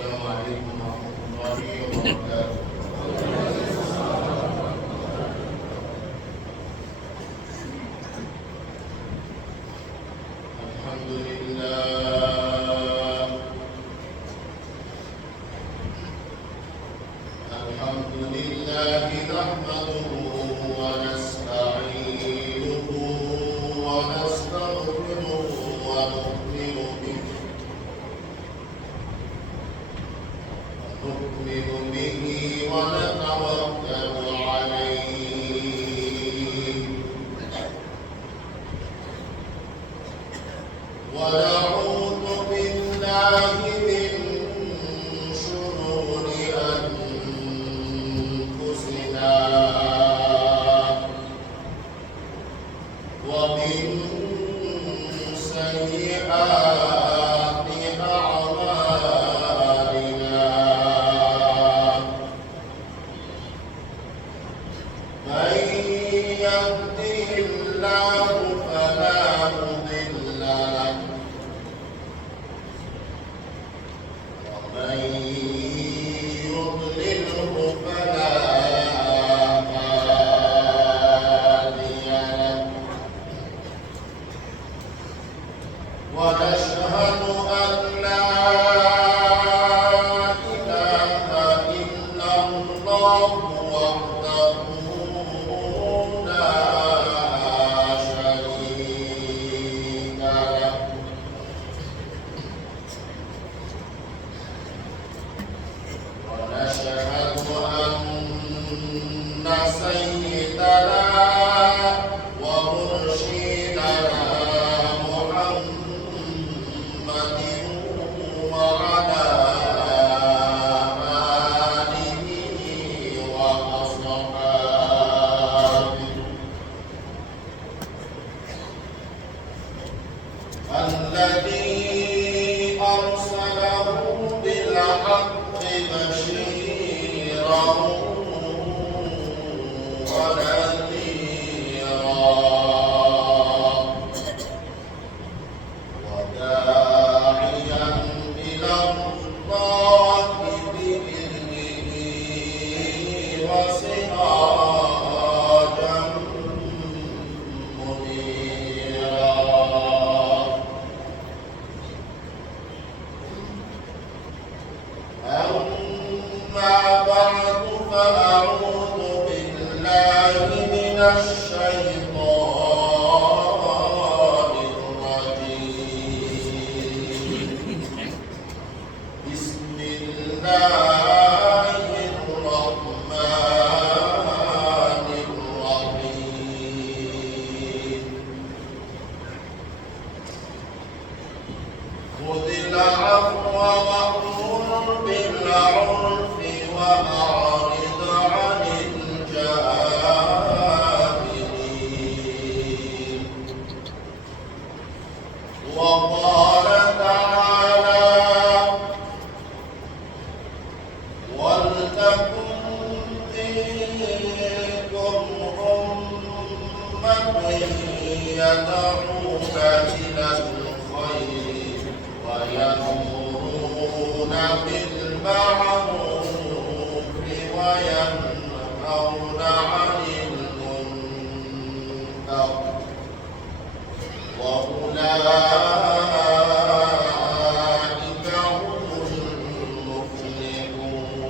السلام عليكم ورحمة الله وبركاته. الحمد لله نحمده ونستعينه ونستغفره ونؤمن به ونتوكل عليه ونعوذ بالله من شرور أنفسنا ومن سيئات أعمالنا من يهده الله فلا مضل له ومن يضلله فلا هادي له ونشهد أن لا إله إلا الله وحده لا شريك له ونشهد أن سيدنا ومرشدنا محمد وعلى آله وأصحابه الذي أرسله بالحق بشيرا ونذيرا وداعيا إلى الله بإذنه وسراجا منيرا. أما بعد فأعوذ بالله من الشيطان الرجيم. بسم الله الرحمن الرحيم. خذ العفو وأمر بالعرف وأعرض عن الجاهلين. وقال تعالى: ولتكن منكم أمة يدعون إلى الخير ويأمرون بالمعروف وينهون عن المنكر وأولئك هم المفلحون.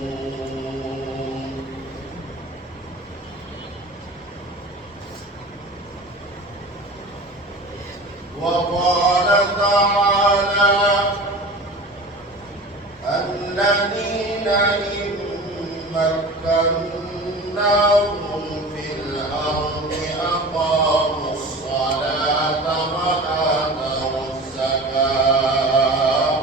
وقال تعالى: الذين إن مكناهم في الأرض أقاموا الصلاة وآتوا الزكاة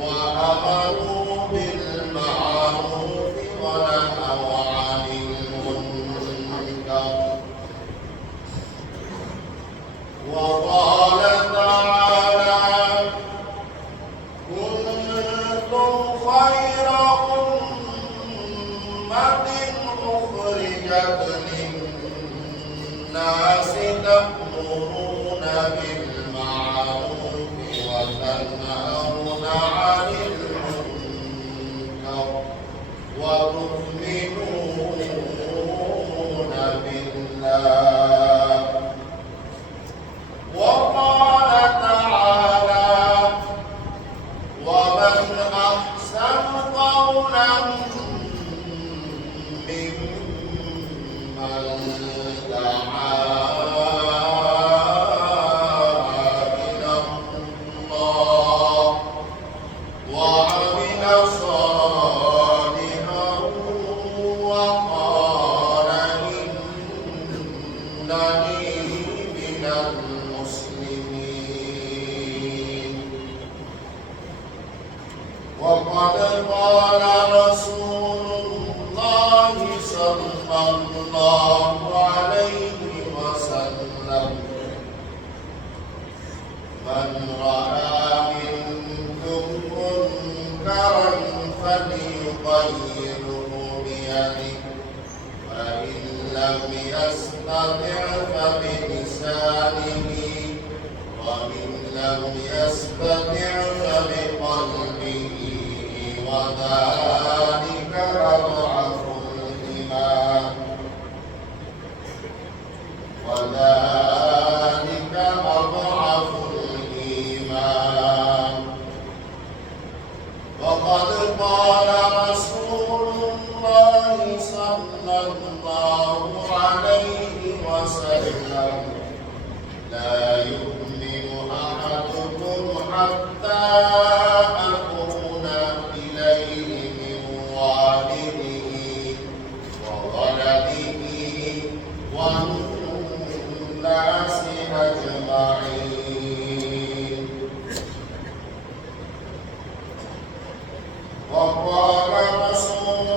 وأمروا بالمعروف ونهوا عن المنكر. وقال تعالى: كنتم خير أمة أخرجت للناس تأمرون بالمعروف وتنهون عن المنكر وقد قال رسول الله صلى الله عليه وسلم من رأى منكم منكرا فليغيره بيده فإن لم يستطع فبلسانه وإن لم يستطع فبقلبه وذلك أضعف الإيمان وقد قال رسول الله صلى الله عليه وسلم لا يؤمن أحدكم حتى أكون إليه من والده وولده والناس أجمعين. وقال رسول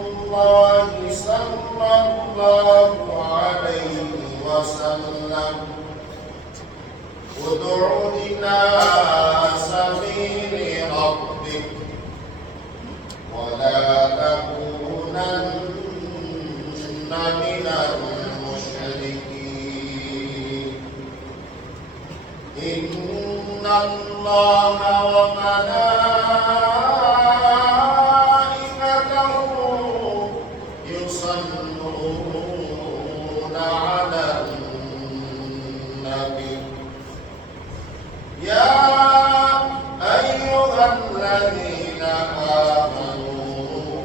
الله صلى الله عليه وسلم ادع إلى سبيل ربك ولا تكونن من المشركين إن الله وملائكته يصلون على النبي يا أيها الذين آمنوا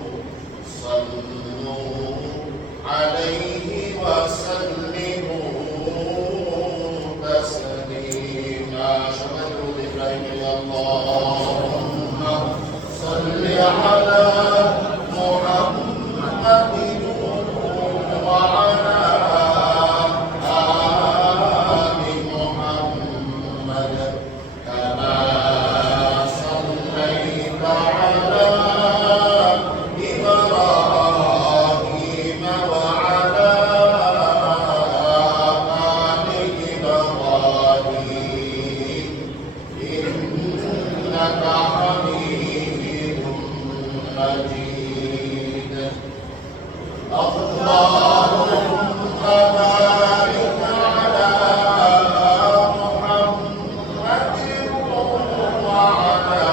صلوا عليه وسلموا تسليما. شهدوا لله اللهم صل على محمد وعلى آل محمد كما صليت على إبراهيم وعلى آل إبراهيم إنك حميد مجيد. اللهم بارك على محمد وعلى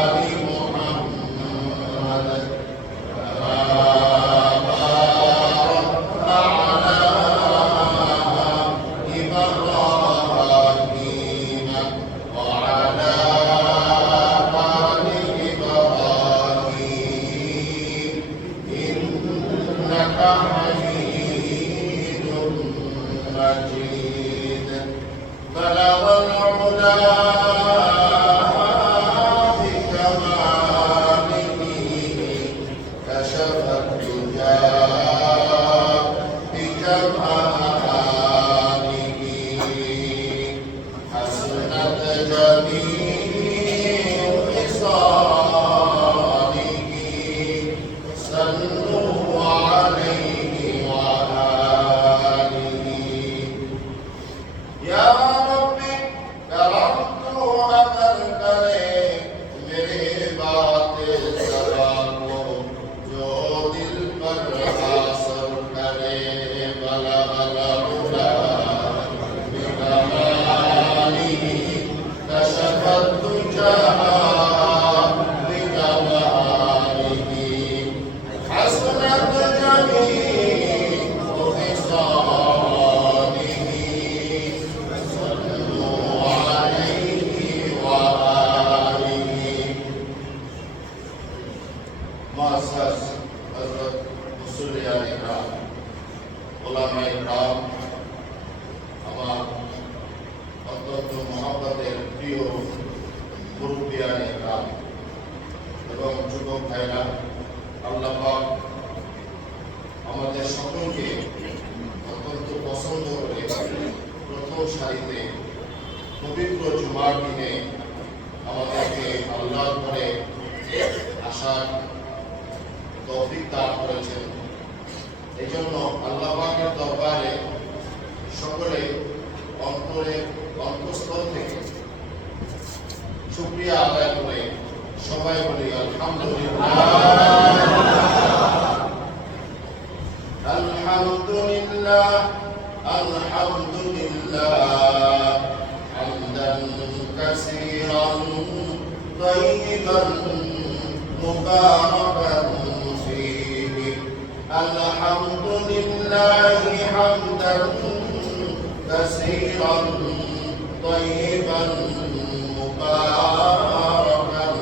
آل محمد كما باركت على إبراهيم وعلى آل إبراهيم إنك حميد مجيد. بلغ العلا بكماله كشف الدجى بجماله حسنت جميع خصاله صلوا عليه وآله. या रब्बी करम तू अगर करे मेरे बात सदा को जो दिल पर असर करे बला बला बुला बिकमाली कशफत तुझा बिकमाली हसनत जमील खिसालिही صلوا عليه وآله. معزز حضرت মুসল্লিয়ান ইকরাম, উলামায়ে ইকরাম, আমার অত্যন্ত মহব্বতের প্রিয় মুরব্বিয়ান ইকরাম এবং যুবক ভাইরা, আল্লাহ পাক আমাদের সকলকে অত্যন্ত পছন্দ করে প্রথম সারিতে পবিত্র জুমার দিনে আমাদেরকে আল্লাহর ঘরে আসার তৌফিক দান করেছেন। এই জন্য আল্লাহ পাকের দরবারে সকলে অন্তঃস্থল থেকে শুকরিয়া আদায় করে সবাই বলি আলহামদুলিল্লাহ, আলহামদুলিল্লাহ, আলহামদুলিল্লাহ, হামদান কাসীরান তাইয়িবান মুবারাকান ফীহি, আলহামদুলিল্লাহ হামদান কাসীরান তাইয়িবান মুবারাকান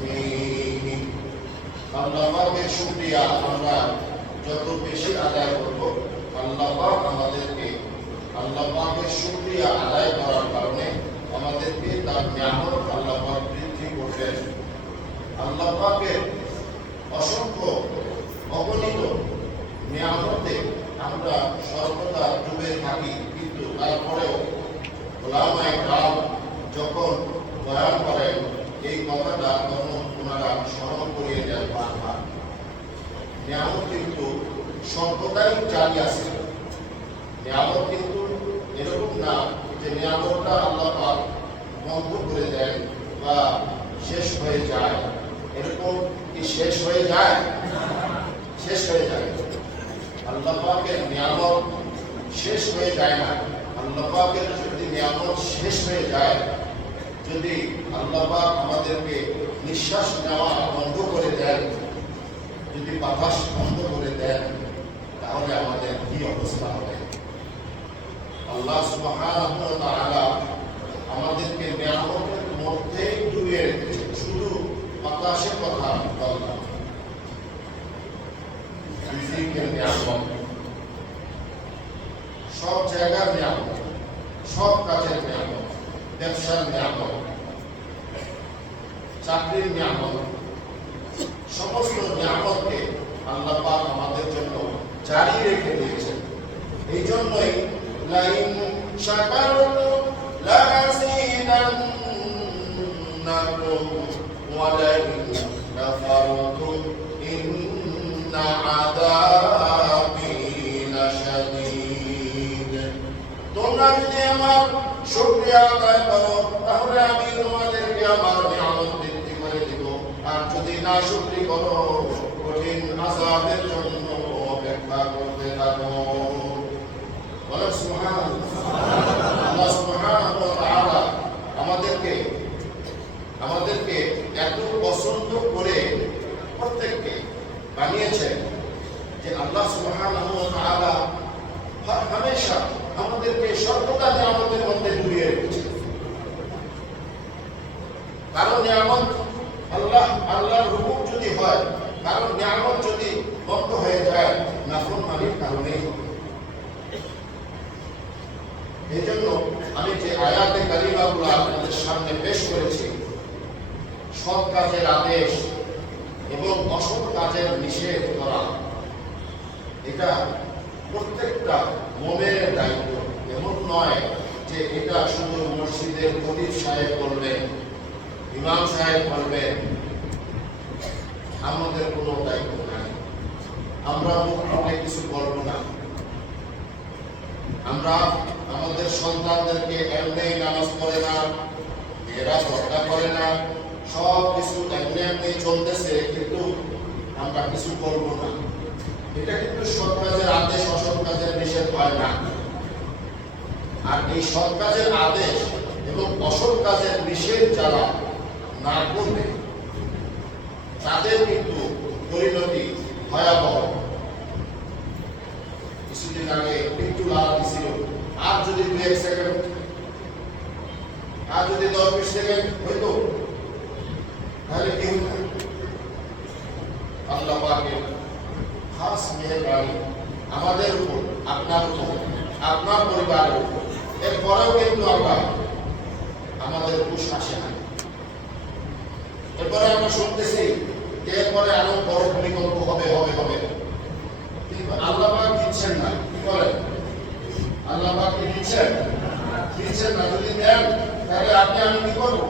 ফীহি। আল্লাহ পাকের শুকরিয়া আমরা যত বেশি আদায় করব, আল্লাহ পাক আমাদেরকে আল্লাহ পাকের শুকরিয়া আদায় করার কারণে আমাদেরকে তার নিয়ামত আল্লাহ পাক বৃদ্ধি করবেন। আল্লাহ পাকের অসংখ্য অগণিত নিয়ামতে আমরা সর্বদা ডুবে থাকি, কিন্তু তারপরেও ওলামায়ে কেরাম যখন বয়ান করেন এই কথাটা তখন ওনারা স্মরণ করিয়ে দেন বারবার। নিয়ামত কিন্তু সর্বদাই জারি আছে। নিয়ামত কিন্তু এরকম না যে নিয়ামতটা আল্লাহ পাক বন্ধ করে দেন বা শেষ হয়ে যায়। এরকম কি শেষ হয়ে যায়? শেষ হয়ে যায়। আল্লাহ পাকের নিয়ামত শেষ হয়ে যায় না। আল্লাহ পাকের যদি নিয়ামত শেষ হয়ে যায়, যদি আল্লাহ পাক আমাদেরকে নিঃশ্বাস নেওয়া বন্ধ করে দেন, যদি বাতাস বন্ধ করে দেন, তাহলে আমাদের কি অবস্থা হবে? আল্লাহ সুবহানাহু ওয়া তাআলা আমাদেরকে নিয়ামতের মধ্যেই ডুবিয়ে রেখেছেন। শুধু বাতাসের কথা বললাম, রিজিকের নিয়ামত, সব জায়গার নিয়ামত, সব কাজের নিয়ামত, ব্যবসার নিয়ামত, চাকরির নিয়ামত, সমস্ত নিয়ামতকে আল্লাহ পাক আমাদের জন্য জারি রেখে দিয়েছেন। এই জন্যই লাইন শাকারতুম লাযীদান্নাকুম ওয়া লাইন কাফারতুম ইন্না আযাবী লাশাদীদ। তোমরা যদি আমার শুকরিয়া আদায় করো, তাহলে আমি তোমাদেরকে আমার নিয়ামত বৃদ্ধি করে দিব। আর যদি না শুকরি করো, কঠিন আযাবের জন্য অপেক্ষা করতে থাকো। বলেন সুবহানাল্লাহ। আল্লাহ সুবহানাহু ওয়া তাআলা আমাদেরকে এত পছন্দ করে প্রত্যেককে বানিয়েছেন যে আল্লাহ সুবহানাহু ওয়া তাআলা হামেশা আমাদেরকে সর্বদা নিয়ামতের মধ্যে ডুবিয়ে রেখেছেন। কারণ নিয়ামত আল্লাহর হুকুম যদি হয়, কারণ নিয়ামত যদি বন্ধ হয়ে যায়, নাফরমানির কারণে। এই জন্য আমি যে আয়াতে কারিমাগুলো আপনাদের সামনে পেশ করেছি, সৎ কাজের আদেশ এবং অসৎ কাজের নিষেধ করা, এটা প্রত্যেকটা মুমিনের দায়িত্ব। এমন নয় যে এটা শুধু মসজিদের খতিব সাহেব করবেন, ইমাম সাহেব করবেন, আমাদের কোনো দায়িত্ব নাই। আমরা মুখে কিছু করব না। আমরা আমাদের সন্তানদেরকে এমনি নামাজ পড়ে না, এরা পর্দা করে না, সব কিছু এমনি চলতেছে, কিন্তু আমরা কিছু করব না। এটা কিন্তু সৎ কাজের আদেশ, অসৎ কাজের নিষেধ হয় না। আর এই সৎ কাজের আদেশ এবং অসৎ কাজের নিষেধ যারা না করবে, তাদের কিন্তু পরিণতি ভয়াবহ। কিছুদিন আগে একটু লাভ দিছিল, আর যদি 2-1 সেকেন্ড, আর যদি 10-20 সেকেন্ড হইতো, তাহলে কি হতো? আল্লাহ পাকের খাস মেহেরবানি আমাদের উপর, আপনার উপর, আপনার পরিবারের উপর। এরপরেও কিন্তু আমাদের হুঁশ আসে না। এরপরে আমরা শুনতেছি যে এরপরে আরো বড় ভূমিকম্প হবে হবে হবে, কিন্তু আল্লাহ পাক দিচ্ছেন না। কি বলেন? আল্লাহ পাক দিচ্ছেন না। যদি দেন, তাহলে আপনি আমি কি করবো?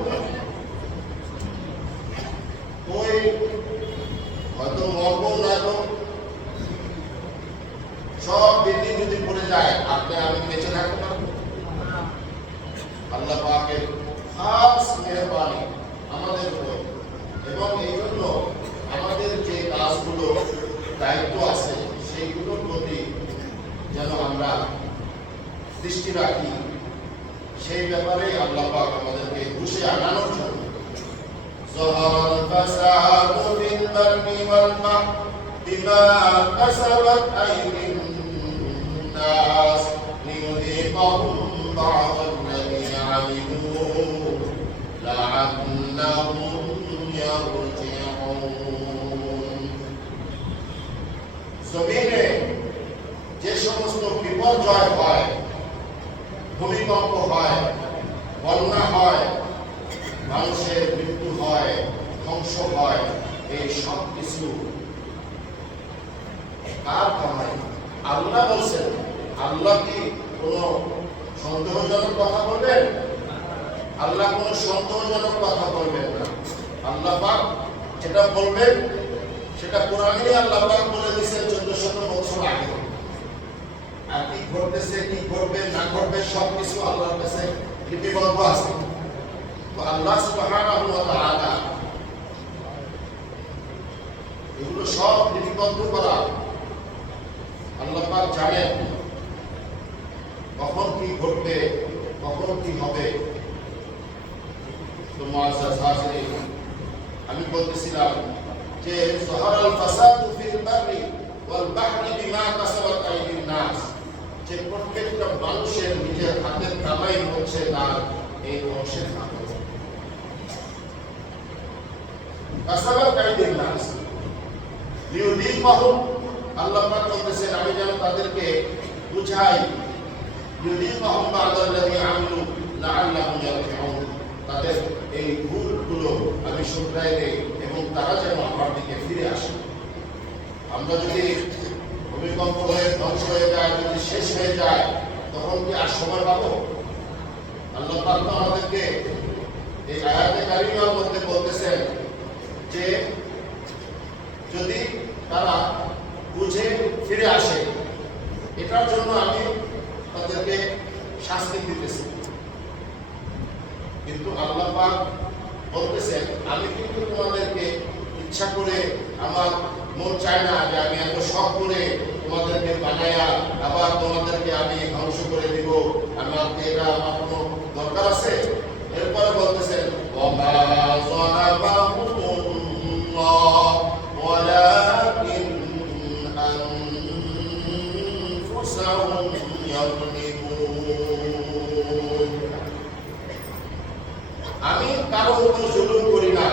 সেই ব্যাপারে আল্লাহ পাক আমাদেরকে বুঝে আনানোর জন্য ظهر الفساد في البر والبحر بما كسبت أيدي الناس ليذيقهم بعض الذي عملوا لعلهم يرجعون জমিনে যে সমস্ত বিপর্যয় হয়, ভূমিকম্প হয়, বন্যা হয়, মানুষের মৃত্যু হয়, ধ্বংস হয়, এই সব কিছু কার কামাই? আল্লাহ বলছেন। আল্লাহ কি কোনো সন্দেহজনক কথা বলবেন? আল্লাহ কোনো সন্দেহজনক কথা বলবেন না। আল্লাহ পাক যেটা বলবেন সেটা কোরআনে আল্লাহ পাক বলে দিয়েছেন 1400 বছর আগে। আর কি ঘটতেছে, কি ঘটবে না ঘটবে সব কিছু আল্লাহর কাছে লিপিবদ্ধ আছে। তো আল্লাহ সুবহানাহু ওয়া তাআলা এগুলো সব লিপিবদ্ধ করা আল্লাহ পাক জানেন কখন কি ঘটবে, কখন কি হবে। তো মুআজ্জাজ হাজিরিন, আমি বলতেছিলাম যে যহরাল ফাসাদু ফিল বাররি ওয়াল বাহরি বিমা কাসাবাত আইদিন নাস, যে প্রত্যেকটা মানুষের নিজের হাতের কামাই হচ্ছে তার এই ধ্বংসের কারণ। কাসাবাত আইদিন নাস লিউযীকাহুম, আল্লাহ পাক বলতেছেন আমি যেন তাদেরকে বুঝাই, লিউযীকাহুম বা'দাল্লাযী আমিলু লাআল্লাহুম ইয়ারজিউন, তাদের এই ভুলগুলো আমি শুধরাই দেই এবং তারা যেন আমার দিকে ফিরে আসে। আমরা যদি ভূমিকম্প হয়ে ধ্বংস হয়ে যায়, যদি শেষ হয়ে যায়, তখন কি আর সময় পাবো? আল্লাহ পাক তো আমাদেরকে এই আয়াতে কারিমার মধ্যে বলতেছেন যে যদি তারা বুঝে ফিরে আসে, এটার জন্য আমি তাদেরকে শাস্তি দিতেছি। কিন্তু আল্লাহ পাক বলতেছেন আমি কিন্তু তোমাদেরকে ইচ্ছা করে, আমার মন চায় না যে আমি এত শখ করে তোমাদেরকে বানায়া আবার তোমাদেরকে আমি ধ্বংস করে দিব। আমার এটা আমার কোনো দরকার আছে? এরপরে বলতেছেন ওয়ামা যালামাহুমুল্লাহ ওয়ালাকিন আনফুসাহুম ইয়াযলিমুন, আমি কারো উপর জুলুম করি না,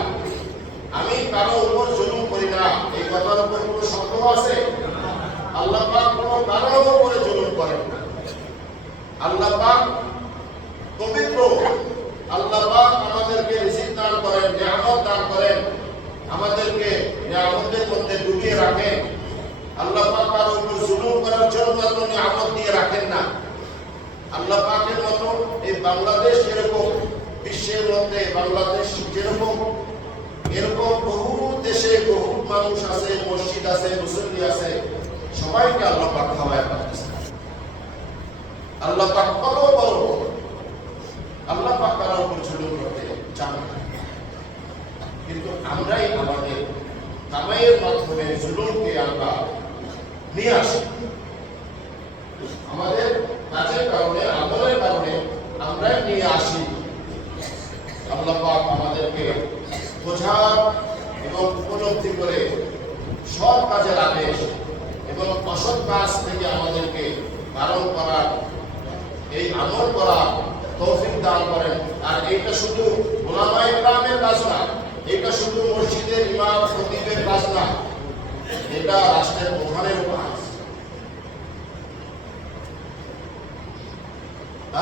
আমি কারো উপর জুলুম করি না। এই কথার উপর কোনো সন্দেহ আছে? আল্লাহ পাক কোনো কারো উপরে জুলুম করেন না। আল্লাহ পাক পবিত্র, আল্লাহ পাক আমাদেরকে রিজিক দান করেন, নিয়ামত দান করেন, আমাদেরকে নিয়ামতের মধ্যে ডুবিয়ে রাখেন। আল্লাহ পাক কারো উপর জুলুম করার জন্য এত নিয়ামত দিয়ে রাখেন না। আল্লাহ পাকের মতো এই বাংলাদেশ যেরকম বিশ্বের মধ্যে বাংলাদেশ যেরকম, এরকম বহু দেশে বহু মানুষ আছে, মসজিদ আছে, মুসল্লি আছে, সবাইকে আল্লাহ পাক খাওয়ায় পাচ্ছে। আল্লাহ পাক কত বড়, আল্লাহ পাক কারোর উপর জুলুম করতে চান না। কিন্তু আমরাই আমাদের কামাইয়ের মাধ্যমে জুলুমকে আমরা নিয়ে আসি। আমাদের কাজের কারণে, আমলের কারণে আমরাই নিয়ে আসি। আল্লাহ পাক আমাদেরকে বোঝার এবং উপলব্ধি করে সৎ কাজের আদেশ এবং অসৎ কাজ থেকে আমাদেরকে বারণ করার, এই আমল করার তৌফিক দান করেন। আর এইটা শুধু উলামায়ে কেরামের কাজ না, এটা শুধু মসজিদের ইমাম খতিবের কাজ না, এটা রাষ্ট্রের প্রধানের কাজ।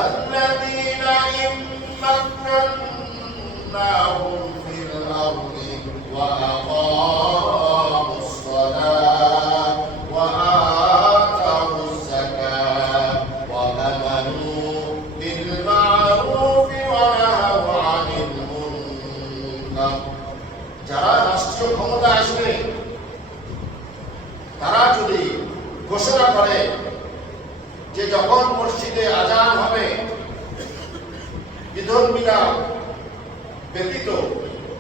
الذين إن مكناهم في الأرض وأقاموا الصلاة وآتوا الزكاة وآمنوا بالمعروف ونهوا عن المنكر, যারা রাষ্ট্রীয় ক্ষমতা আসবে তারা যদি ঘোষণা করে যে যখন মসজিদে আজান হবে বিধর্মীরা ব্যতীত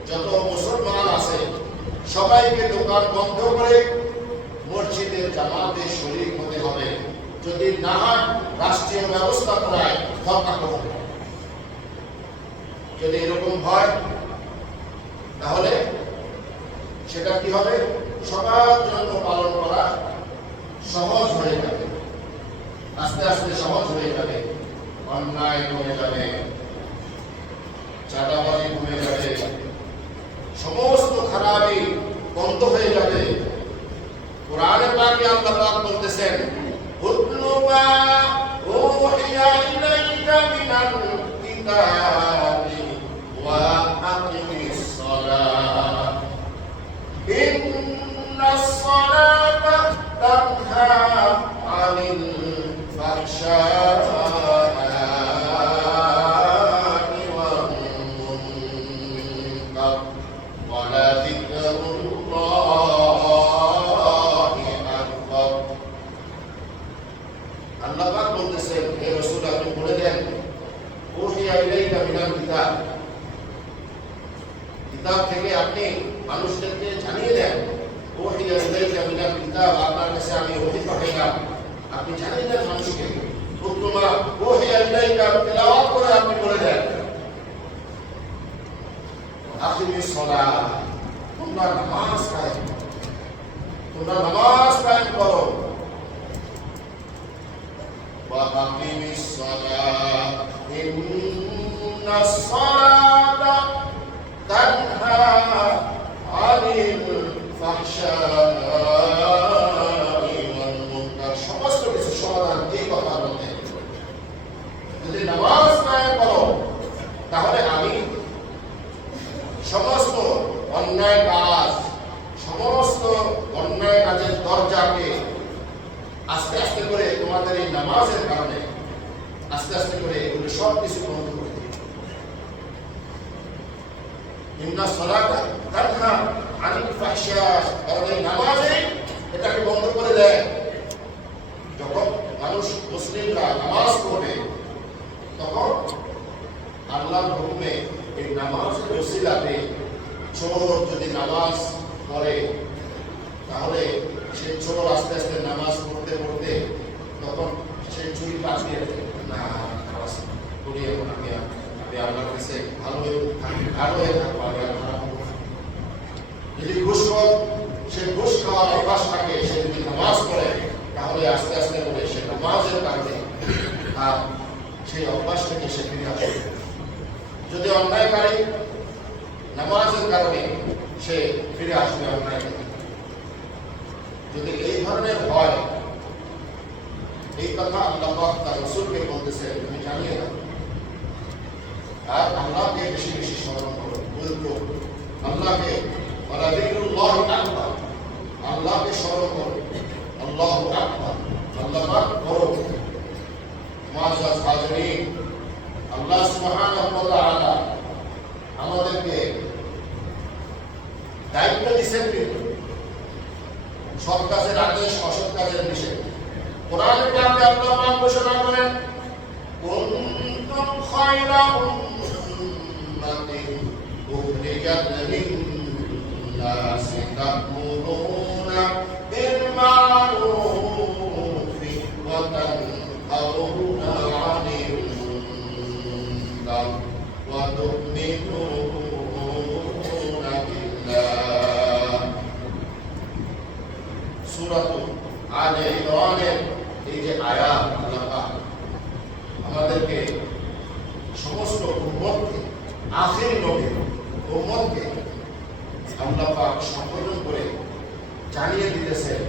যত মুসলমান আছে সবাইকে দোকান বন্ধ করে মসজিদের জামাতে শরীক হতে হবে, যদি না হয় রাষ্ট্রীয় ব্যবস্থা করায় ধর্ণা করবে। যদি এরকম হয় তাহলে সেটা কি হবে? সবার জন্য পালন করা সহজ হয়ে যাবে, আস্তে আস্তে সহজ হয়ে যাবে। অন্যায় কমে যাবে, চাঁদাবাজি কমে যাবে, সমস্ত খারাপই বন্ধ হয়ে যাবে। কোরআনে পাকে আল্লাহ পাক বলতেছেন, উতলু মা উহিয়া ইলাইকা মিনাল কিতাবি ওয়া আকিমিস সালাহ ইন্নাস সালাতা তানহা আনিল ফাহশাই ওয়াল মুনকার ওয়া লা যিকরুল্লাহি আকবার। আল্লাহ পাক বলতেছেন, হে রাসূল আপনি বলে দেন, উহিয়া ইলাইকা মিনাল কিতাব, কিতাব থেকে আপনি মানুষদেরকে জানিয়ে দেন। উহিয়া ইলাইকা মিনাল কিতাব, আপনার কাছে আমি ওহী পাঠাইলাম, আপনি জানিয়ে দেন মানুষকে। উতলুমা উহিয়া ইলাইকা, তেলাওয়াত করে আপনি বলে দেন, আকিমিস সালাহ, তোমরা নামাজ কায়েম করো, তোমরা নামাজ কায়েম করো। ওয়া আকিমিস সালাহ ইন্নাস সালাতা তানহা আনিল ফাহশাই ওয়াল মুনকার। সমস্ত কিছু সমাধান এই কথার মধ্যে। যদি নামাজ কায়েম করো তাহলে আমি সমস্ত অন্যায় কাজ, সমস্ত অন্যায় কাজের দরজাকে আস্তে আস্তে করে তোমাদের এই নামাজের কারণে আস্তে আস্তে করে এগুলো সব কিছু বন্ধ করে দিই। ইন্নাস সালাতা তানহা আনিল ফাহশাই, কারণ এই নামাজে এটাকে বন্ধ করে দেয়। যখন মানুষ মুসলিমরা নামাজ পড়বে তখন আল্লাহর হুকুমে এই নামাজের ওসিলাতে চোর যদি নামাজ পড়ে তাহলে সে চোর আস্তে আস্তে নামাজ পড়তে পড়তে তখন সে চুরি পাঠিয়ে না নামাজ পড়ি, এখন আমি আল্লাহর কাছে ভালো হয়ে থাকবো, আমি আর খারাপ হবো না। যদি ঘুষখোর, সে ঘুষ খাওয়ার অভ্যাস থাকে, সে যদি নামাজ পড়ে তাহলে আস্তে আস্তে করে সে নামাজের কারণে আর সেই অভ্যাস থেকে সে ফিরে আসবে। যদি অন্যায়কারী, নামাজের কারণে সে ফিরে আসবে অন্যায় থেকে। যদি এই ধরনের হয়, এই কথা আল্লাহ পাক তার রাসূলকে বলতেছে, তুমি জানিয়ে দাও। আর আল্লাহকে বেশি বেশি স্মরণ করো, বলতো আল্লাহকে, ওয়ালা যিকরুল্লাহি আকবার, আল্লাহকে স্মরণ করো, আল্লাহু আকবার, আল্লাহ পাক করো। মুআজ্জাজ হাজিরিন, আল্লাহ সুবহানাহু ওয়া তাআলা আমাদেরকে দায়িত্ব দিয়েছেন কিন্তু সৎ কাজের আদেশ, অসৎ কাজের নিষেধ। কোরআনে পাকে আল্লাহ পাক ঘোষণা করেন, কুনতুম খায়রা উম্মাতিন উখরিজাত লিন-নাসি তা'মুরুনা বিল মা'রুফি ওয়া তানহাউনা 'আনিল মুনকার ওয়া তু'মিনুনা বিল্লাহ। সূরা আলে ইমরানের এই যে আয়াত, আল্লাহ আমাদেরকে সমস্ত উম্মতকে, আখিরি নবী উম্মতকে আল্লাহ পাক সম্বোধন করে জানিয়ে দিতেছেন,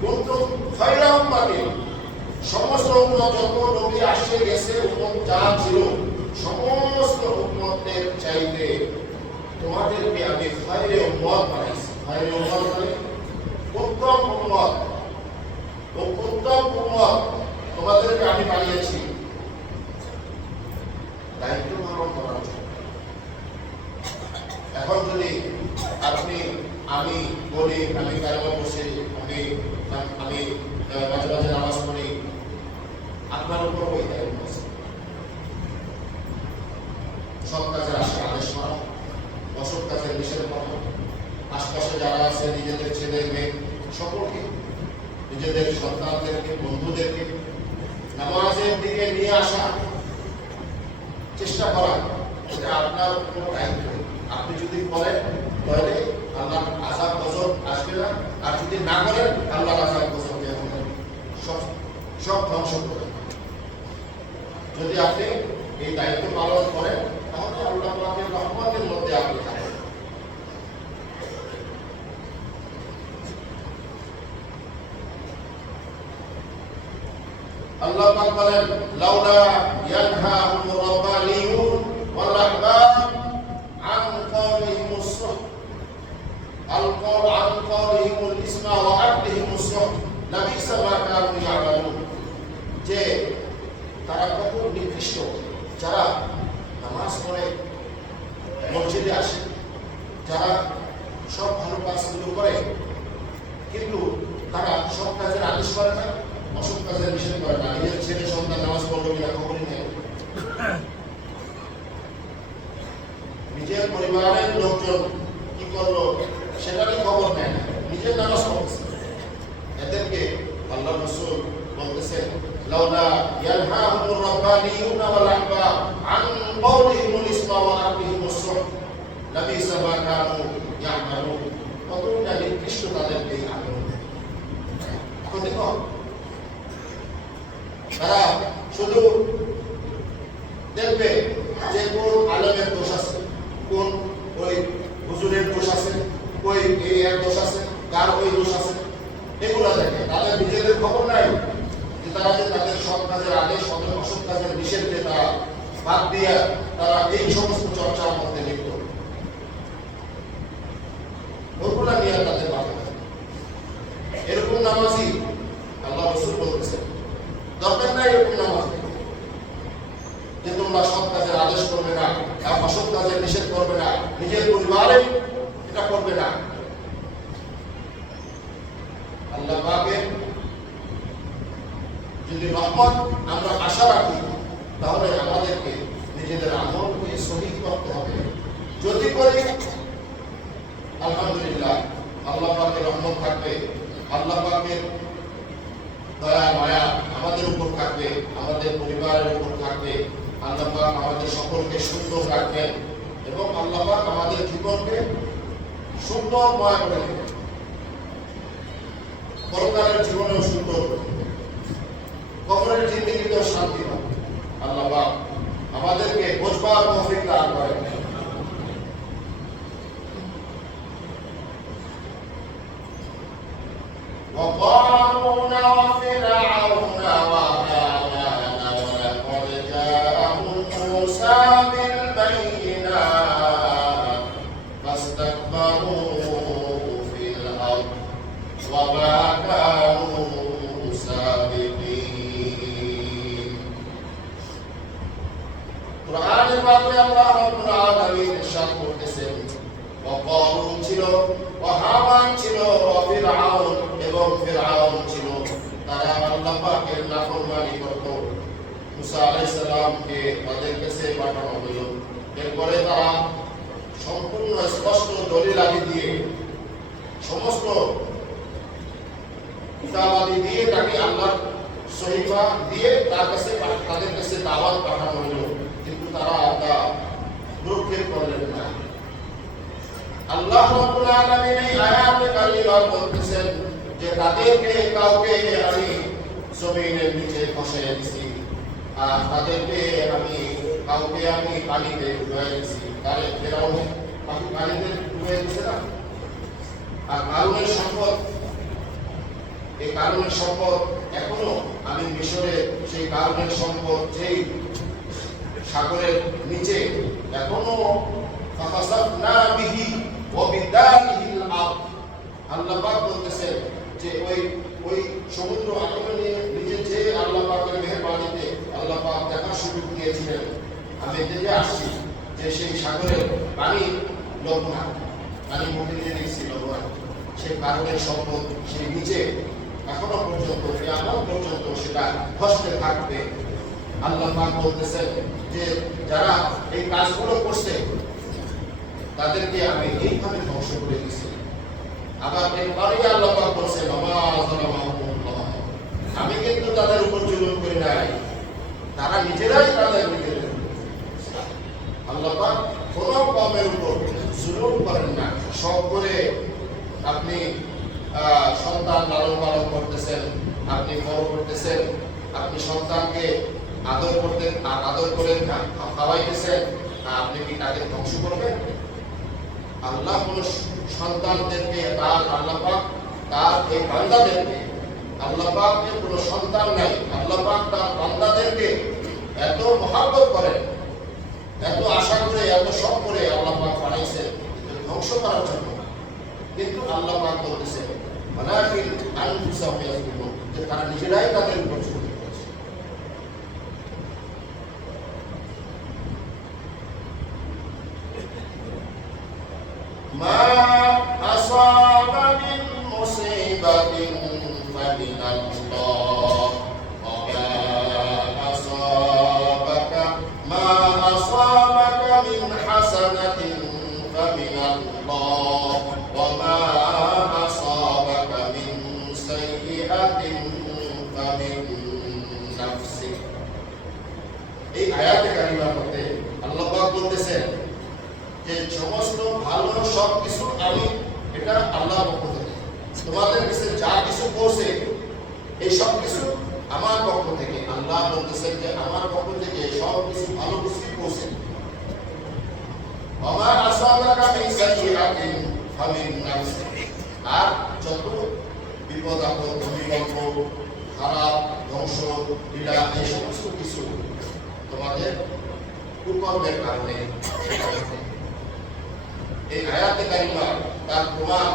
কুনতুম খায়রা উম্মাতিন, সমস্ত উম্মত যত নবী আসে গেছে, উম্মত যা ছিল সমস্ত উম্মতের চাইতে তোমাদেরকে আমি খায়রে উম্মত বানাইছি। খায়রে উম্মত মানে উত্তম উম্মত, ও উত্তম উম্মত তোমাদেরকে আমি বানিয়েছি দায়িত্ব পালন করার জন্য। এখন যদি আপনি, আমি বলি, আমি কালেমা বসে, আমি মাঝে মাঝে নামাজ পড়ি, আপনার উপর ওই দায়িত্ব আছে। সৎ কাজের আদেশ করা, অসৎ কাজের নিষেধ করা, আশপাশে যারা আছে নিজেদের ছেলে মেয়ে সকলকে, নিজেদের সন্তানদেরকে, বন্ধুদেরকে নামাজের দিকে নিয়ে আসা চেষ্টা করা, এটা আপনার কোনো দায়িত্ব। আপনি যদি করেন তাহলে আল্লাহর আযাব গজব আসবে না, আর যদি না করেন আল্লাহর আযাব গজব সব সব ধ্বংস করে। যদি আপনি এই দায়িত্ব পালন করেন তাহলে আল্লাহ পাকের রহমতের মধ্যে আপনি থাকেন। আল্লাহ পাক বলেন লাউলা ইয়ানহাহুমুর রাব্বানিয়ুন ওয়াল রাহবান আন কাওলিহিমুস সুহ আন কাওলিহিমুল ইসমা ওয়া আকলিহিমুস সুহ লাবিসা মা কানু ইয়ামালুন। যে তারা কত নিকৃষ্ট, যারা নামাজ পড়ে, মসজিদে আসে, যারা সব ভালো কাজগুলো করে, কিন্তু তারা সব কাজের আদেশ করে না, অসৎ কাজের নিষেধ করে না। নিজের ছেলে সন্তান নামাজ পড়লো কিনা খবরই নেই, নিজের পরিবারের লোকজন কি করলো সেটারই খবর নেয় না, নিজের নামাজ পড়ছে। এদেরকে আল্লাহ রাসূল বলতেছেন লাউলা ইয়ানহাহুমুর রাব্বানিয়ুন ওয়াল রাহবান আন কাওলিহিমুল ইসমা ওয়া আকলিহিমুস সুহ লাবিসা মা কানু ইয়ামালুন। কতটা নিকৃষ্ট তাদেরকে আচরণ। এখন দেখো তারা শুধু দেখবে যে কোন আলেমের দোষ আছে, কোন ওই হুজুরের দোষ আছে, ওই এর দোষ আছে, কার ওই দোষ আছে, এগুলো দেখে। তাদের নিজেদের খবর নাই যে তারা যে তাদের সৎ কাজের আদেশ, অসৎ কাজের নিষেধ যে তারা বাদ দিয়ে তারা এই সমস্ত চর্চার মধ্যে লিপ্ত, ওগুলা নিয়ে তাদের বাধা। এরকম নামাজি আল্লাহ রাসূল বলতেছেন দরকার নাই এরকম নামাজ যে তোমরা সৎ কাজের আদেশ করবে না আর অসৎ কাজের নিষেধ করবে না, নিজের পরিবারে এটা করবে না। আল্লাহ পাকের যদি রহমত আমরা আশা রাখি তাহলে আমাদেরকে নিজেদের আমলকে সহিহ করতে হবে। যদি করি আলহামদুলিল্লাহ আল্লাহ পাকের রহমত থাকবে, আল্লাহ পাকের দয়া মায়া আমাদের উপর থাকবে, আমাদের পরিবারের উপর থাকবে। আল্লাহ পাক আমাদের সকলকে সুন্দর রাখবেন এবং আল্লাহ পাক আমাদের জীবনকে সুন্দরময় করে দেবেন, পরকালের জীবনেও সুন্দর, কবরের জিন্দেগিতেও শান্তি পাবে। আল্লাহ পাক আমাদেরকে বুঝবার তৌফিক দান করেন। وقارون وفرعون وهامان ولقد جاءهم موسى بالبينات فاستكبروا في الأرض وما كانوا سابقين। কুরআনের পাকে আল্লাহ রাব্বুল আলামিন ইরশাদ করতেছেন وقارون ছিল, وهامان ছিল, وفرعون এবং ফিরআউন ছিল। তারা আল্লাহ পাকের নাফরমানি করত। মুসা আলাইহিস সালামকে তাদের কাছে পাঠানো হলো। এরপরে তারা সম্পূর্ণ স্পষ্ট দলিলাদি দিয়ে, সমস্ত কিতাবাদি দিয়ে তাকে আল্লাহর সহিফা দিয়ে তাদের কাছে দাওয়াত পাঠানো হলো, কিন্তু তারা তা ভ্রুক্ষেপ করলেন না। আল্লাহ রাব্বুল আলামিন এই আয়াতে কারিমা বলতেছেন যে তাদেরকে কাউকে আমি জমিনের নিচে খসাইয়া দিছি, আর তাদেরকে কাউকে আমি পানিতে ডুবাইয়া দিছি। তারে ফেরাউন পানিতে ডুবাইয়া দিছে না। আর কারুনের সম্পদ, এই কারুনের সম্পদ এখনো আমি মিশরে সেই কারুনের সম্পদ যেই সাগরের নিচে এখনো ফাখাসাফনা বিহি ওয়া বিদারিহিল আরদ। আল্লাহ পাক বলতেছেন যে ওই সমুদ্র আক্রমণের নিচে যে আল্লাহ পাকের মেহেরবানিতে আল্লাহ পাক দেখার সুযোগ দিয়েছিলেন, আমি দেখে আসছি যে সেই সাগরের পানি লবণাক্ত, পানি মুখে নিয়ে দেখছি লবণাক্ত। সেই কারণের সম্পদ সেই নিচে এখনো পর্যন্ত কিয়ামত পর্যন্ত সেটা ধসতে থাকবে। আল্লাহ পাক বলতেছেন যে যারা এই কাজগুলো করছে তাদেরকে আমি এইভাবে ধ্বংস করে দিয়েছি। আবার এরপরে আল্লাহ পাক বলছেন আমি কিন্তু তাদের উপর জুলুম করি নাই, তারা নিজেরাই তাদের নিজেদের। আল্লাহ আল্লাহ পাক কোনো কওমের উপর জুলুম করেন না। শখ করে আপনি সন্তান লালন পালন করতেছেন, আপনি বড় করতেছেন, আপনি সন্তানকে আদর করে খাওয়াইতেছেন, আপনি কি তাকে ধ্বংস করবেন? আল্লাহ কোন সন্তানদেরকে আল্লাহ পাক তার এই বান্দাদেরকে, আল্লাহ পাকের কোনো সন্তান নাই, আল্লাহ পাক তার বান্দাদেরকে এত মহব্বত করেন, এত আশা করে, এত শখ করে আল্লাহ পাক বানাইছেন ধ্বংস করার জন্য। কিন্তু আল্লাহ পাক বলতেছেন ওয়ালাকিন আনফুসাহুম ইয়াযলিমুন, যে তারা নিজেরাই তাদের উপর জুলুম করেছে। মা আসাবা মিন মুসিবাতিন ফামিনাল্লাহ ওয়া মা আসাবাকা মিন হাসানাতিন ফামিনাল্লাহ ওয়া মা আসাবাকা মিন সাইয়্যাতিন ফামিন নাফসিক। এই আয়াতে কারিমার মধ্যে আল্লাহ পাক বলতেছেন যে সমস্ত ভালো সব কিছু আমি এটা আল্লাহর পক্ষ থেকে, তোমাদের কাছে যা কিছু পৌঁছে এই সব কিছু আমার পক্ষ থেকে। আল্লাহ বলতেছেন যে আমার পক্ষ থেকে সব কিছু ভালো কিছু পৌঁছে। আমার আসাবাকা মিন সাইয়্যাতিন ফামিন নাফসিক, আর যত বিপদ আপদ, ভূমিকম্প, খারাপ, ধ্বংস, পীড়া, এই সমস্ত কিছু তোমাদের কুকর্মের কারণে। এই আয়াতে কারিমা তার প্রমাণ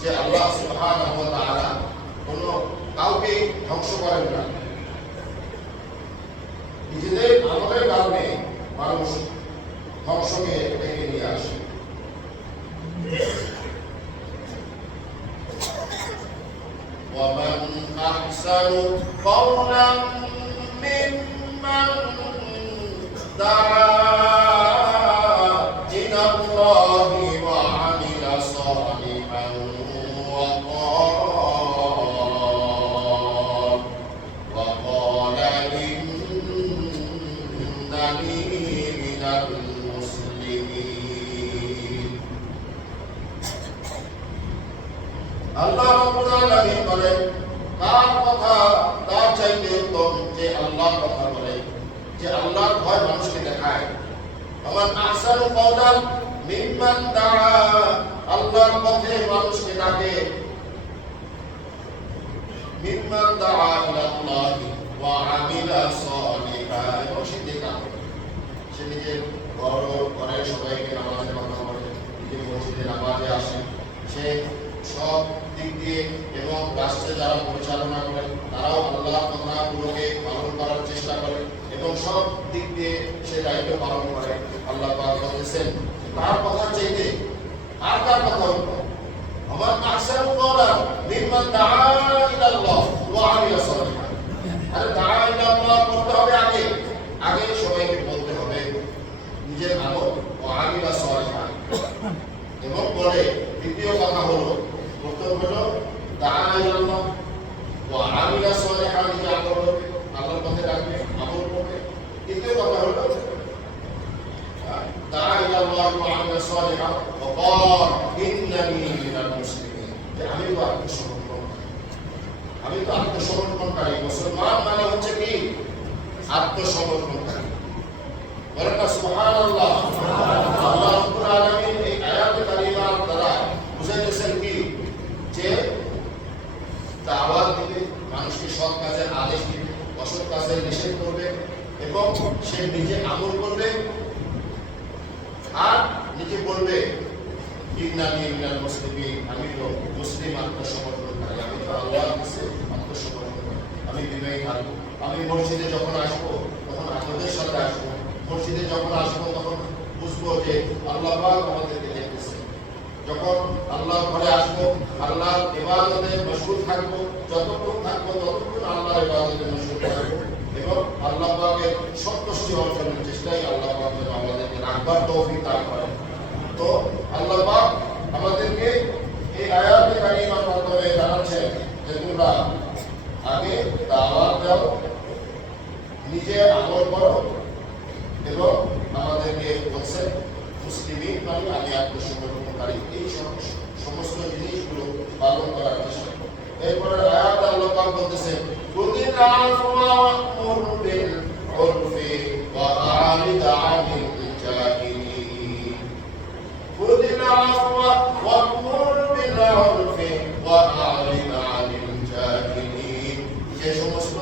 যে আল্লাহ সুবহানাহু ওয়া তাআলা কোনো কাউকে ধ্বংস করেন না, নিজেদের আমলের কারণে মানুষ ধ্বংসকে ডেকে নিয়ে আসে। ومن أحسن قولا ممن دعا إلى الله وعمل صالحا وقال إنني من المسلمين। আল্লাহ রাব্বুল আলামিন বলেন, কার কথা তার চাইতে উত্তম যে আল্লাহর কথা বলে, যে আল্লাহর ভয় মানুষকে দেখায়। আমার আহসানু কওলান মিম্মান দাআ, আল্লাহর পথে মানুষকে ডাকে। মিম্মান দাআ ইলাল্লাহি ওয়া আমিলা সালিহান, এবং সে নেক, সে নিজের ঘরের সবাইকে নামাজের কথা বলে, নিজের মসজিদে নামাজে আসে, সে সব দিক দিয়ে এবং রাষ্ট্রে যারা পরিচালনা করেন তারাও আল্লাহর কথাগুলোকে পালন করার চেষ্টা করে এবং সব দিক দিয়ে সে দায়িত্ব পালন করে। আল্লাহ পাক বলেছেন তার কথা চাইতে আর কার কথা বলবো? আমার আহসানু কওলান মিম্মান দাআ ইলাল্লাহ ওয়া আমিলা সালিহান। আরে দাআ ইলাল্লাহ করতে হবে আগে সবাইকে বলতে হবে নিজের আমল ওয়া আমিলা সালিহান, এবং পরে দ্বিতীয় কথা হলো, প্রথম হলো দাআ ইলাল্লাহ ওয়া আমিলা সালিহান, যে আমল করবে, আল্লাহর পথে রাখবে, আমল করবে। দ্বিতীয় কথা হলো দাআ ইলাল্লাহ ওয়া আমিলা সালিহান ওয়া ক্বাল ইন্নানি মিনাল মুসলিমিন, যে আমি তো আত্মসমর্পণকারী। মুসলমান মানে হচ্ছে কি? আত্মসমর্পণকারী। বলেন না সুবহানাল্লাহ। আল্লাহ রাব্বুল আলামিন এই আয়াতে কারিমার দ্বারা বুঝাইতেছেন কি? যে দাওয়াত দিবে, মানুষকে সৎ কাজের আদেশ দিবে, অসৎ কাজের নিষেধ করবে, এবং সে নিজে আমল করবে আর নিজে বলবে ইন্নানি মিনাল মুসলিমিন, আমি তো মুসলিম, আত্মসমর্পণকারী, আমি তো আল্লাহর কাছে আত্মসমর্পণকারী, আমি বিনয়ী থাকবো। আমি মসজিদে যখন আসবো তখন আদবের সাথে আসবো, মসজিদে যখন আসবো তখন বুঝবো যে আল্লাহ পাক আমাদেরকে দেখতেছে। যখন আল্লাহর ঘরে আসবো আল্লাহর ইবাদতে মশগুল থাকবো, যতক্ষণ থাকবো ততক্ষণ আল্লাহর ইবাদতে মশগুল থাকবো, এবং আল্লাহ পাকের সন্তুষ্টি অর্জনের চেষ্টাই আল্লাহ পাক আমাদেরকে রাখবার তৌফিক দান করেন। তো আল্লাহ পাক আমাদেরকে এই আয়াতে কারিমার মাধ্যমে জানাচ্ছেন যে তোমরা আগে দাওয়াত দাও, নিজে আমল করো, এবং আমাদেরকে আমি আত্মসমর্পণকারী, এই সমস্ত জিনিসগুলো পালন করার চেষ্টা করব। এরপরে আয়াত আল্লাহ পাক বলতেছে খুদিল আফওয়া ওয়া'মুর বিল উরফি ওয়া আ'রিদ আনিল জাহিলিন। খুদিল আফওয়া ওয়া'মুর বিল উরফি ওয়া আ'রিদ আনিল জাহিলিন। যে সমস্ত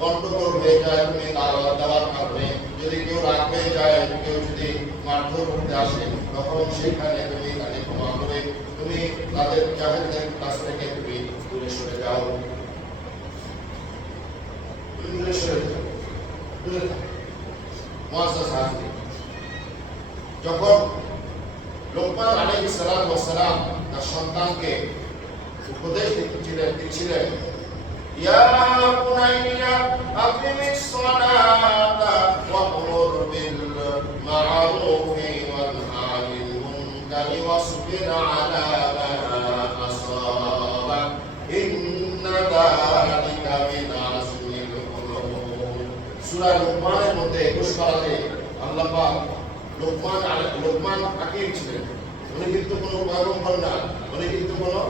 গন্ডগোল হয়ে যায় তুমি দাওয়াত দেওয়ার কারণে, যদি কেউ রাগ হয়ে যায়, কেউ যদি মারধর করতে আসে, তখন সেখানে তুমি তাদের ক্ষমা করে তুমি তাদের জাহেলদের কাছ থেকে তুমি দূরে সরে যাও, দূরে সরে যাও, দূরে থাকো। মুআজ্জাজ হাজির, যখন লোকমান আলাইহিস সালাতু ওয়াস সালাম তার সন্তানকে উপদেশ দিচ্ছিলেন, ইয়া বুনাইয়া আকিমিস সালাতা ওয়া'মুর বিল মা'রুফি ওয়ানহা আনিল মুনকারি ওয়াসবির আলা মা আসাবাক ইন্না যালিকা মিন আযমিল উমুর। সূরা লোকমানের মধ্যে 21 পারাতে আল্লাহ পাক লোকমান হাকিম ছিলেন। উনি কিন্তু কোনো পয়গম্বর না, উনি কিন্তু কোনো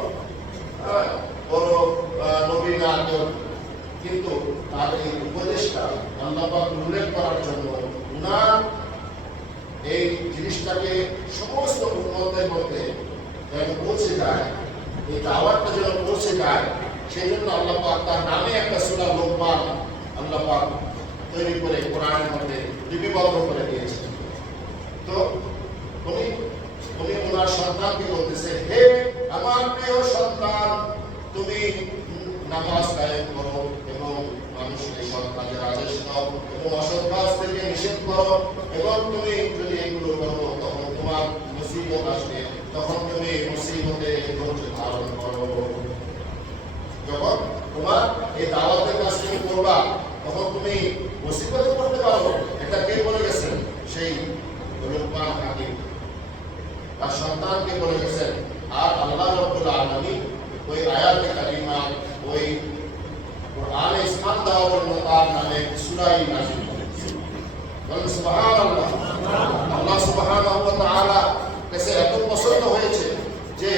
বড় নবী না, কিন্তু তার এই উপদেশটা আল্লাহ পাক উল্লেখ করার জন্য উনার এই জিনিসটাকে সমস্ত উম্মতের মধ্যে যেন পৌঁছে যায়, এই দাওয়াতটা যেন পৌঁছে যায়, সেই জন্য আল্লাহ পাক তার নামে একটা সূরা লোকমান আল্লাহ পাক তৈরি করে কোরআনের মধ্যে লিপিবদ্ধ করে দিয়েছেন। তো উনি ওনার সন্তানকে বলতেছে, হে আমার প্রিয় সন্তান, তুমি নামাজ কায়েম করো এবং মানুষকে সৎ কাজের আদেশ দাও এবং অসৎ কাজ থেকে নিষেধ করো, এবং তুমি যদি এগুলো করো তখন তোমার মুসিবত আসবে, তখন তুমি মুসিবতে ধৈর্য ধারণ করো। যখন তোমার এই দাওয়াতের কাজ তুমি করবা তখন তুমি মুসিবতে পড়তে পারো। এটা কে বলে গেছেন? সেই লোকমান হাকিম তার সন্তানকে বলে গেছেন। আর আল্লাহ রাব্বুল আলামিন ওই আয়াতে কারিমা, ওই কোরআনে স্থান দেওয়ার জন্য তার নামে সূরা নাযিল করেছেন। বলেন সুবহানাল্লাহ। আল্লাহ সুবহানাহু ওয়া তাআলা কাছে এত পছন্দ হয়েছে যে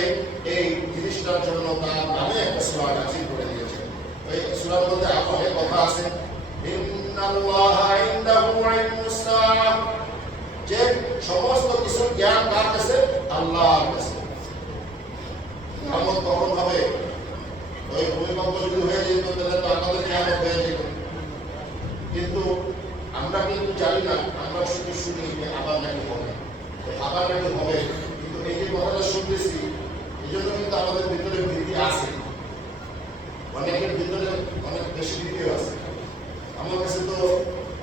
এই জিনিসটার জন্য তার নামে একটা সূরা নাযিল করে দিয়েছেন। এই সূরার মধ্যে অনেক কথা আছে। ইন্নাল্লাহা ইনদাহু ইলমুস সাআহ, যে সমস্ত কিছু জ্ঞান কার কাছে? আল্লাহর কাছে। কিয়ামত কখন হবে? ওই ভূমিকম্প যদি হয়ে যেত তাহলে তো আমাদের কিয়ামত হয়ে যেত, কিন্তু আমরা কিন্তু জানি না। আমরা শুধু শুনি যে আবার নাকি হবে, আবার নাকি হবে, কিন্তু এই যে কথাটা শুনতেছি এই জন্য কিন্তু আমাদের ভিতরে ভীতি আছে, অনেকের ভিতরে অনেক বেশি ভীতি আছে। আমার কাছে তো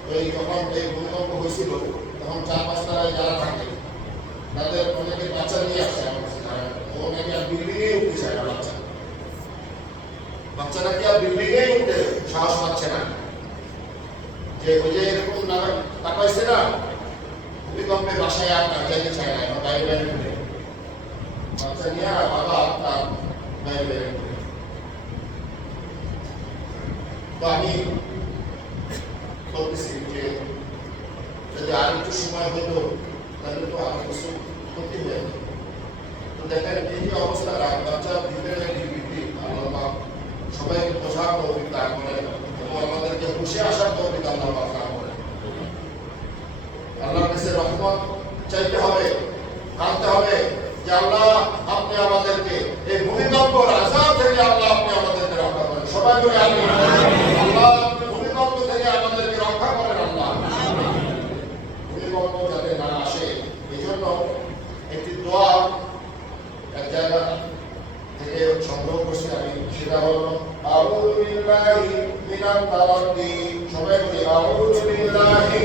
ওই যখন এই ভূমিকম্প হয়েছিল তখন 4-5 তলায় যারা থাকে তাদের অনেকে বাচ্চা নিয়ে আসছে আমার কাছে, অনেকে আর বিল্ডিংয়ে উঠতে চায় না। বাচ্চারা কি আর বিল্ডিংয়ে উঠতে সাহস পাচ্ছে না, যে ওই যে এরকম তাকাইছে না ভূমিকম্পে বাসায় আর যাইতে চায় না, এখন বাইরে বাইরে ঘুরে বাচ্চা নিয়ে বাবা তার বাইরে বাইরে ঘুরে। তো আমি বলতেছি যে যদি আর একটু সময় হতো তাহলে তো আরো কিছু ক্ষতি হয়ে যেত। তো দেখেন এই যে অবস্থা, বাচ্চার ভিতরে আল্লাহ সবাইকে বোঝার তৌফিক দান করেন এবং আমাদেরকে খুশি আসার তৌফিক আল্লাহ দান করেন। আল্লাহর কাছে রহমত চাইতে হবে, কাঁদতে হবে যে আল্লাহ আপনি আমাদেরকে এই ভূমিকম্পর আযাব থেকে আল্লাহ আপনি আমাদেরকে রক্ষা করেন। সবাই বলে আমিন। আল্লাহ আপনি ভূমিকম্প থেকে আমাদেরকে রক্ষা করেন। আল্লাহ ভূমিকম্প যাতে না আসে এই জন্য একটি দোয়া এক জায়গা থেকে সংগ্রহ করছি আমি, সেটা হলো আউযু বিল্লাহি মিনাত তারাদ্দি। সবাই বলি আউযু বিল্লাহি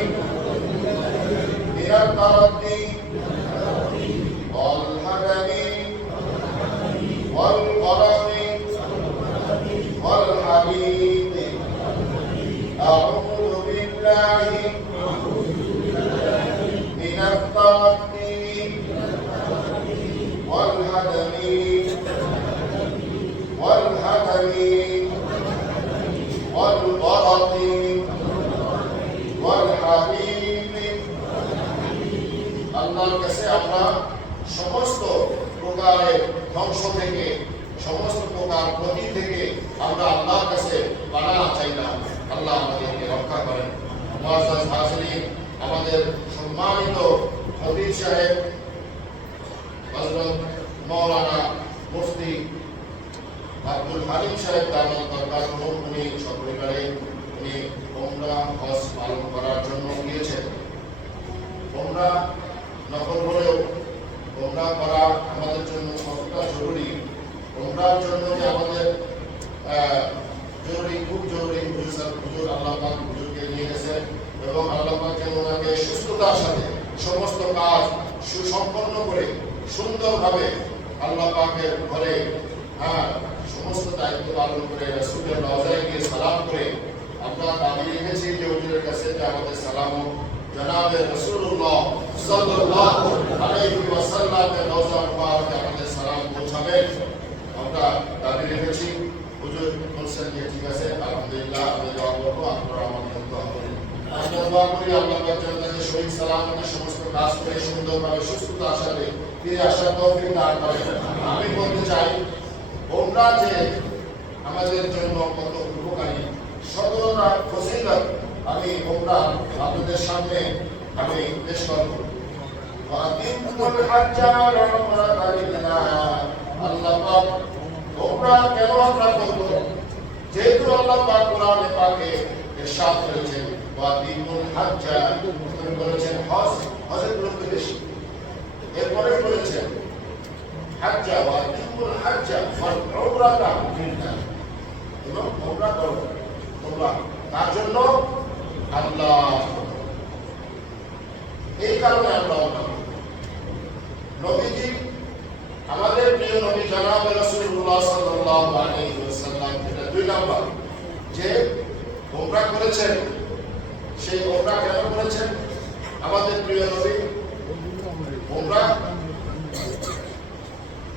মিনাত তারাদ্দি ওয়াল হাদামি ওয়াল গরামি ওয়াল হাবিবি। আউযু বিল্লাহি মিনাত তারাদ্দি ওয়াল হাদামি والهدم والغرق والحبيب সমস্ত প্রকারের ধ্বংস থেকে, সমস্ত প্রকার ক্ষতি থেকে আমরা আল্লাহর কাছে পানাহ চাইলাম। আল্লাহ আমাদেরকে রক্ষা করেন। মুআজ্জাজ হাজিরিন, আমাদের সম্মানিত খতিব সাহেব হযরত মাওলানা মুফতি আব্দুল হালিম সাহেব দামাত বরকাতুহু, উনি সপরিবারে উনি উমরা হজ পালন করার জন্য গিয়েছেন। উমরা নফল হলেও উমরা করা আমাদের জন্য কতটা জরুরি, উমরার জন্য যে আমাদের জরুরি, খুব জরুরি। হুজুর আল্লাহ পাক হুজুরকে নিয়ে গেছেন এবং আল্লাহ পাক যেন ওনাকে সুস্থতার সাথে সমস্ত কাজ সুসম্পন্ন করে সুন্দরভাবে আল্লাহ পাকের ঘরে সমস্ত দায়িত্ব পালন করে রাসূলের রওজায় গিয়ে সালাম করে আমরা দাবি রেখেছি যে হুজুরের কাছে যে আমাদের সালাম জনাবে রাসূলুল্লাহ সাল্লাল্লাহু আলাইহি ওয়াসাল্লামের রওজা মুবারকে আমাদের সালাম পৌঁছাবে। আমরা দাবি রেখেছি। হুজুর বলছেন যে ঠিক আছে, আলহামদুলিল্লাহ, আমি দোয়া করবো, আপনারা আমাদের দোয়া করেন। আমরা দোয়া করি আল্লাহ পাক যেন তাদের শহীদ সালামতে সমস্ত কাজ করে সুন্দরভাবে সুস্থতার সাথে ফিরে আসার তৌফিক দান করেন। আমি বলতে চাই, উমরা যে আমাদের জন্য কত উপকারী, সদররা ফজিলত আমি উমরা আপনাদের সামনে আমি পেশ করব। ওয়াতিমুল হাজ্জা ওয়াল উমরাতা লিল্লাহ। আল্লাহ পাক উমরা কেন আমরা করব? যেহেতু আল্লাহ পাক কোরআনে পাকে ইরশাদ করেছেন ওয়াতিমুল হাজ্জা, তিনি বলেছেন হজ, হজের গুরুত্ব বেশি। এরপরে বলেছেন হাজ্জা ওয়াতিমুল হাজ্জা ওয়াল উমরাতা লিল্লাহ, এবং উমরা করো তোমরা তার জন্য আল্লাহ। এই কারণে আমরা নবীজি, আমাদের প্রিয় নবী জনাব রাসূলুল্লাহ সাল্লাল্লাহু আলাইহি ওয়াসাল্লাম, এটা 2 নাম্বার যে উমরা করেছেন। সেই উমরা কেন করেছেন? আমাদের প্রিয় নবী উমরা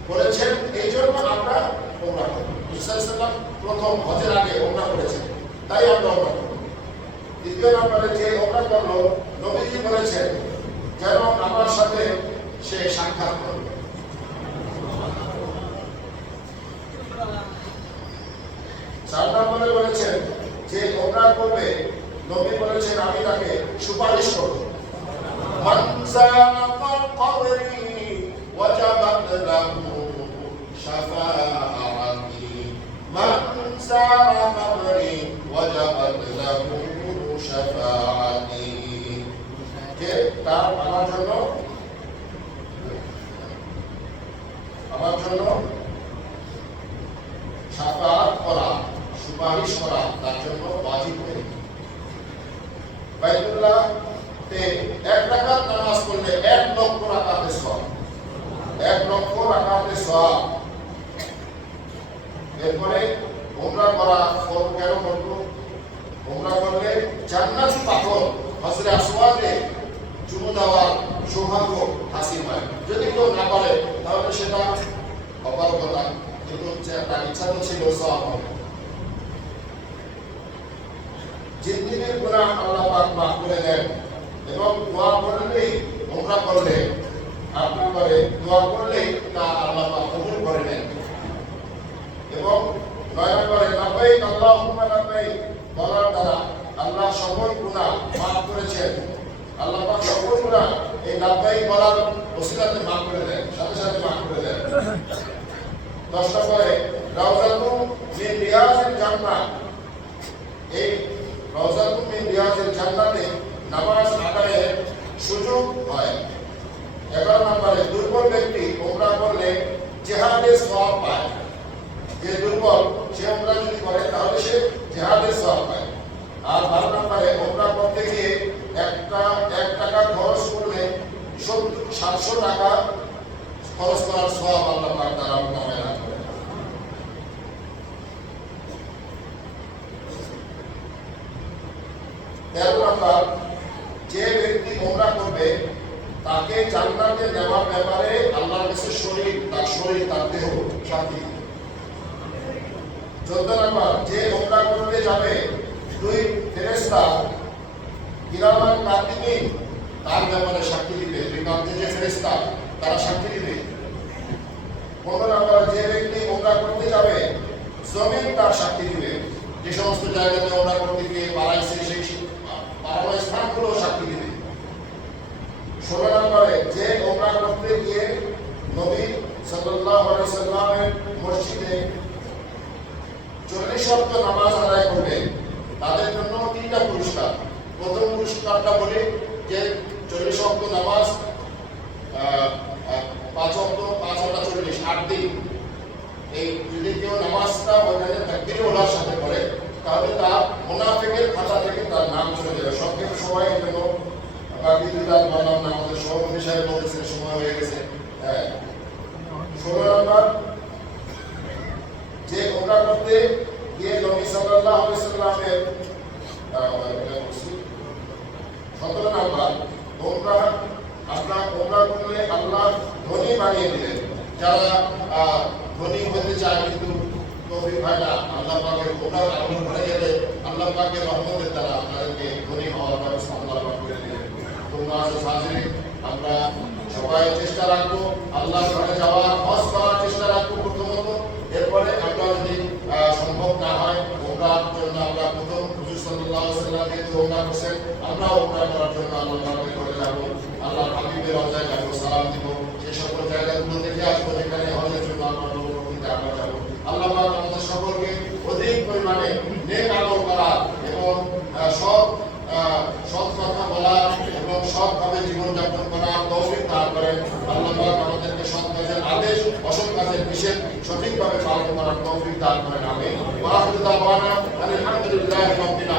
করেছেন এই জন্য আমরা উমরা করব। ঈসা সাল্লাম প্রথম হজের আগে উমরা করেছেন, তাই আমরা উমরা করব। দ্বিতীয় নম্বরে যে উমরা করলো, নবীজি বলেছেন যেন আমার সাথে সে সাক্ষাৎ করবে। 4 নম্বরে বলেছেন যে উমরা করবে, নবী বলেছেন আমি তাকে সুপারিশ করব। মান সারাফাল কবরি ওয়াজাবাত লাহু শাফাআতি, মান সারাফাল কবরি ওয়াজাবাত লাহু শাফাআতি, যে তার আমার জন্য শাফাআত করা, সুপারিশ করা তার জন্য ওয়াজিব হয়ে গেছে। বাইতুল্লাহ তে 1 রাকাত নামাজ পড়লে 1 লক্ষ রাকাতের সওয়াব, 1 লক্ষ রাকাতের সওয়াব। এরপরে উমরা করা কেন করব? উমরা করলে জান্নাতি পাথর হযরত আসওয়াদে চুমু দেওয়ার সৌভাগ্য হাসিল হয়। যদি কেউ না করে তাহলে সেটা অপারগতা, কিন্তু তার ইচ্ছা তো ছিল সওয়াব হবে। জিন্দেগির গুনাহ আল্লাহ পাক মাফ করে দেন এবং দোয়া করলেই, উমরা করলে আপনার করে দোয়া করলেই তা আল্লাহ পাক কবুল করে নেন। এবং 9 নম্বরে লাব্বাইক আল্লাহুম্মা লাব্বাইক বলার দ্বারা আল্লাহ সকল গুনাহ মাফ করেছেন। আল্লাহ পাক সকল গুনাহ এই লাব্বাইক বলার ওসিলাতে মাফ করে দেন, সাথে সাথে মাফ করে দেন। 10 নম্বরে রাউযাতুম মিন রিয়াজিল জান্নাহ, এই রাউযাতুম মিন রিয়াজিল জান্নাতে নামাজ আদায়ের সুযোগ হয়। 11 নম্বরে দুর্বল ব্যক্তি উমরা করলে জিহাদের সওয়াব পায়। যে দুর্বল সে উমরা যদি করে তাহলে সে জিহাদের সওয়াব পায়। আর 12 নম্বরে উমরা করতে গিয়ে 1 টাকা খরচ করলে 700 টাকা খরচ করার সওয়াব আল্লাহ পাক তার আমলে দান করেন। 13 নম্বর, যে ব্যক্তি উমরা করবে তাকে জান্নাতে নেওয়ার ব্যাপারে আল্লাহর কাছে তার দেহ সাক্ষী দিবে। 14 নম্বর, যে উমরা করতে যাবে 2 ফেরেশতা কিরামান কাতিবিন তার ব্যাপারে সাক্ষী দিবে। 2 কাতিব যে ফেরেশতা তারা সাক্ষী দিবে 15 নম্বর, যে ব্যক্তি ওমরা করতে যাবে জমিন তার সাক্ষী দিবে। যে সমস্ত জায়গাতে ওমরা করতে গিয়ে পালাইছে সেই পালানো স্থানগুলো সাক্ষী দিবে। 16 নম্বরে, যে ওমরা করতে গিয়ে নবী সাল্লাল্লাহু আলাইহি সাল্লামের মসজিদে 40 ওয়াক্ত নামাজ আদায় করবে, তাদের জন্য 3টা পুরস্কার। প্রথম পুরস্কারটা বলি যে 40 ওয়াক্ত নামাজ 5 ওয়াক্ত 5 ওয়াক্ত 40 8 দিন, এই যদি কেউ নামাজটা ওখানে তাকবীর ওলার সাথে করে তাহলে তার মুনাফিকের খাতা থেকে তার নাম চলে যাবে। সংক্ষেপে সবাই জন্য বাকি দুটা বললাম না, আমাদের সভাপতি সাহেব বলেছেন সময় হয়ে গেছে। 16 নম্বর, যে ওমরা করতে গিয়ে নবী সাল্লাল্লাহু আলাইহি সাল্লামের 17 নম্বর, আপনার ওমরা করলে আল্লাহ ধনী বানিয়ে দিলেন। যারা ধনী হতে চায় কিন্তু তৌফিক হয় না, আল্লাহ পাকের ওমরা আমল করে গেলে আল্লাহ পাকের রহমতের দ্বারা আপনাদেরকে ধনী হওয়ার ব্যবস্থা আল্লাহ পাক করে দিলেন। তোমরা হাজিরিন, আমরা সবাই চেষ্টা রাখবো আল্লাহর ঘরে যাওয়ার, হজ করার চেষ্টা রাখবো প্রথমত। এরপরে আমরা যদি সম্ভব না হয় ওমরার জন্য আমরা প্রথম হুজুর সাল্লাল্লাহু আলাইহি ওয়াসাল্লাম যেহেতু ওমরা করছেন, আমরা ওমরা করার জন্য আল্লাহর ঘরে যাব, আল্লাহর হাবিবের রওজায় যাব, সালাম দিব, সেই সকল জায়গাগুলো দেখে আসবো যেখানে হজের জন্য আমরা নবমীতে আমরা যাব। আল্লাহ পাক আমাদের সকলকে অধিক পরিমাণে নেক আমল করা এবং সৎ কথা বলা এবং সৎভাবে জীবনযাপন করার তৌফিক দান করেন। আল্লাহ পাক আমাদেরকে সৎ কাজের আদেশ, অসৎ কাজের নিষেধ সঠিকভাবে পালন করার তৌফিক দান করেন। আমিন। ওয়া আখিরু দাওয়ানা আলহামদুলিল্লাহি রাব্বিল